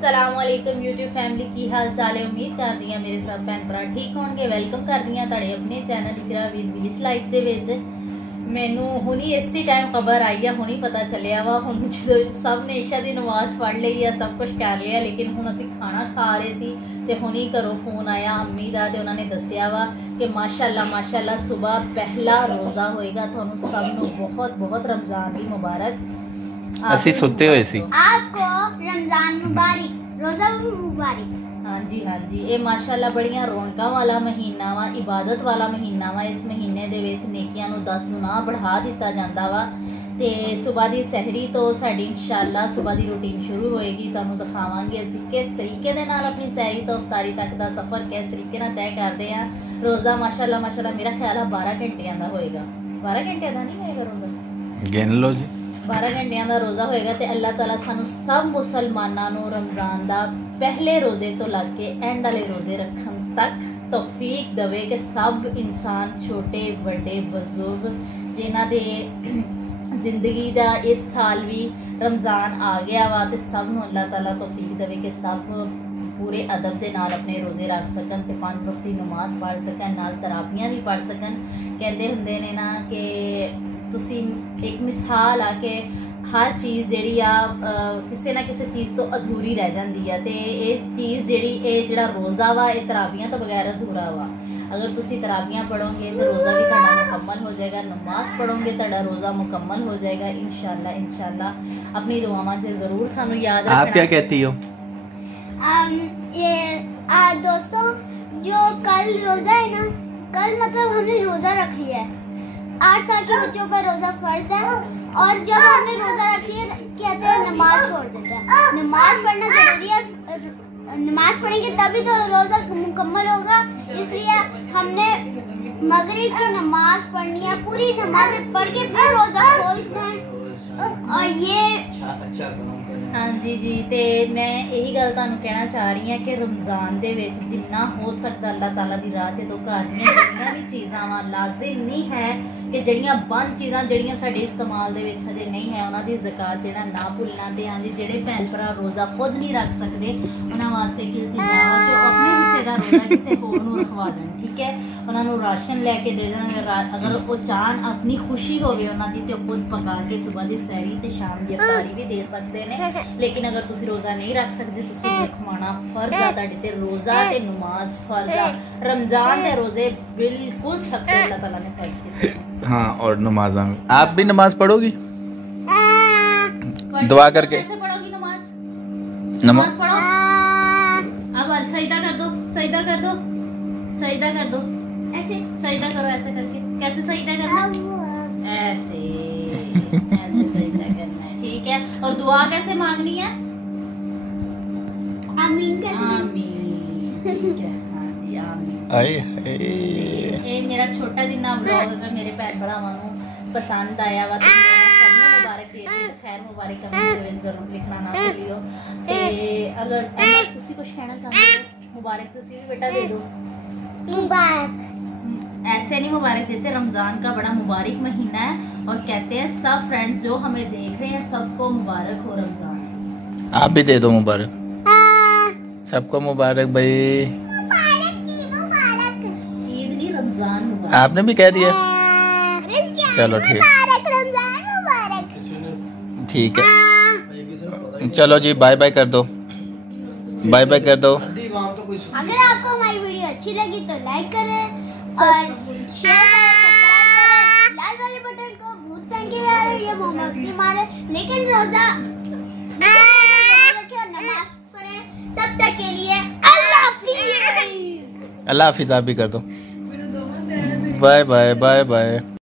अस्सलाम वालेकुम YouTube family की हाल चाल है। उम्मीद करदी हां मेरे सब भैन भरा ठीक होणगे। वेलकम करदी हां तुहाडे अपने channel Iqra with village life दे विच। मैनू हुणी इसी टाइम खबर आई है, हुणी पता चलिया वा। हुण जो सब ने इशा दी नमाज पढ़ ली है, सब कुछ कर लिया, लेकिन हुण असीं खाना खा रहे सी ते हुणी घरों फोन आया अम्मी दा ते उन्होंने दस्सिया वा कि माशाअल्लाह सुबह पहला रोज़ा होएगा। तुहानू सब नू बहुत बहुत रमज़ान दी मुबारक। ਅਸੀਂ सुते हुए सी। आपको रमजान मुबारक, रोजा मुबारक। हाँ जी, ये माशाअल्लाह बड़ियां रौनकां वाला महीना वा, इबादत वाला महीना वा। इस महीने दे विच नेकियां नू 10 गुना बढ़ा दिता जांदा वा। ते सुबह दी सहरी तो साडी इंशाअल्लाह सुबह दी रूटीन शुरू होएगी। तुहानू दिखावांगे असीं किस तरीके दे नाल अपनी सहरी तो इफ्तारी तक दा सफर किस तरीके नाल तय करदे आ। रोज़ा माशाअल्लाह मेरा ख्याल है 12 घंटियां दा होएगा। 12 घंटियां दा नहीं होएगा रोज़ा, गिन लो जी। 12 घंटिया का रोज़ा होएगा। तो अल्लाह ताला सानू सब मुसलमानों रमज़ान का पहले रोज़े तो लग के एंड वाले रोज़े रखन तक तौफीक दवे कि सब इंसान छोटे बड़े बजुर्ग जिन्हां दे जिंदगी का इस साल भी रमज़ान आ गया वा, तो सब नू अल्लाह ताला तौफीक दवे कि सब पूरे अदब के नाल अपने रोज़े रख सकन ते 5 वक्त की नमाज पढ़ सकन, नाल तराबियां भी पढ़ सकन। कहते हुंदे ने ना कि तुसी एक मिसाल आ के हर चीज़ जिहड़ी आ किसी ना किसी चीज़ तो अधूरी रह जाती है। तो ये चीज़ जिहड़ा रोज़ा वा ये तराबियां तो बगैर अधूरा वा। अगर तुसी तराबियां पढ़ोगे तो रोज़ा भी तुहाडा मुकम्मल हो जाएगा, नमाज पढ़ोगे तुहाडा रोज़ा मुकम्मल हो जाएगा इंशाअल्लाह। अपनी दुआवां च ज़रूर सानू याद रखना। आप क्या कहती हो? दोस्तों, जो कल रोजा है ना, कल मतलब हमने रोजा रख लिया है। 8 साल के बच्चों पर रोजा फर्ज है, और जब हमने रोजा रख लिया कहते हैं नमाज छोड़ देते हैं। नमाज पढ़ना जरूरी है, नमाज पढ़ेंगे तभी तो रोजा मुकम्मल होगा। इसलिए हमने मगरिब की नमाज पढ़नी है, पूरी नमाज पढ़ के फिर रोजा खोलना है। और ये हाँ जी, तो मैं यही गल तुहानू कहना चाह रही हूँ कि रमज़ान दे विच जिन्ना हो सकता अल्लाह ताला दी राह ते तो करनियां जिन्नियां भी चीज़ां वा, लाजिम नहीं है कि जड़ियां बंद चीज़ां जड़ियां साडे इस्तेमाल दे विच हजे नहीं है उन्हां दी ज़कात देना ना भुलना। ते हाँ जी, जेहड़े भैन भरा रोज़ा खुद नहीं रख सकते उन्हां वास्ते की चीज़ां वा कि अपने हिस्से दा रोज़ा किसी होर नूं रखवा देण, ठीक है। उन्हां नूं राशन लैके दे देण, अगर वो चाहन अपनी खुशी होवे उन्हां दी ते खुद पका के सुबह दी सहरी ते शाम दी इफ्तारी भी दे सकते ने। लेकिन अगर तुसी रोज़ा नहीं रख सकते, तुसी भुख माना फर्ज आ तुहाडे ते। रोज़ा ते नमाज फर्ज आ। रमज़ान दे रोज़े बिल्कुल सब अल्लाह ताला ने फर्ज कीते। हाँ, और नमाज में आप भी नमाज पढ़ोगी? दुआ करके कैसे पढ़ोगी नमाज पढ़ो। अब सजदा कर दो, सजदा कर दो, सजदा कर दो, ऐसे सजदा करो, ऐसे करके। कैसे सजदा करना है? ऐसे ऐसे सजदा करना है, ठीक है। और दुआ कैसे मांगनी है? आमीन कैसे? आमीन, ठीक है। हाँ जी, आमीन। आए मेरा छोटा जिन्ना व्लॉग अगर मेरे भैन भरावां नूं पसंद आया वा तो मैं सबनूं मुबारक दे दी। खैर मुबारक कमेंट दे विच जरूर लिखना ना भूलियो। ते अगर तुसी कुछ कहना चाहते हो मुबारक तुसी भी बेटा दे दो। मुबारक ऐसे नहीं मुबारक देते, रमज़ान का बड़ा मुबारक महीना है और कहते हैं सब फ्रेंड्स जो हमें देख रहे हैं सबको मुबारक हो रमज़ान। आप भी दे दो मुबारक, सबको मुबारक भाई। ईद नहीं रमज़ान मुबारक। आपने भी कह दिया, चलो ठीक है। चलो जी, बाय बाय कर दो, बाय बाय कर दो। अगर आपको हमारी वीडियो अच्छी लगी तो लाइक करें और शेयर करें, सब्सक्राइब करें। लाल वाले बटन को भूत पहन के जा रहे ये मोमोज की मारे, लेकिन रोजा रखें और नमाज पढ़ें। तब तक के लिए अल्लाह हाफिज़। अल्लाह हाफिज़। आप भी कर दो, बाय बाय बाय बाय।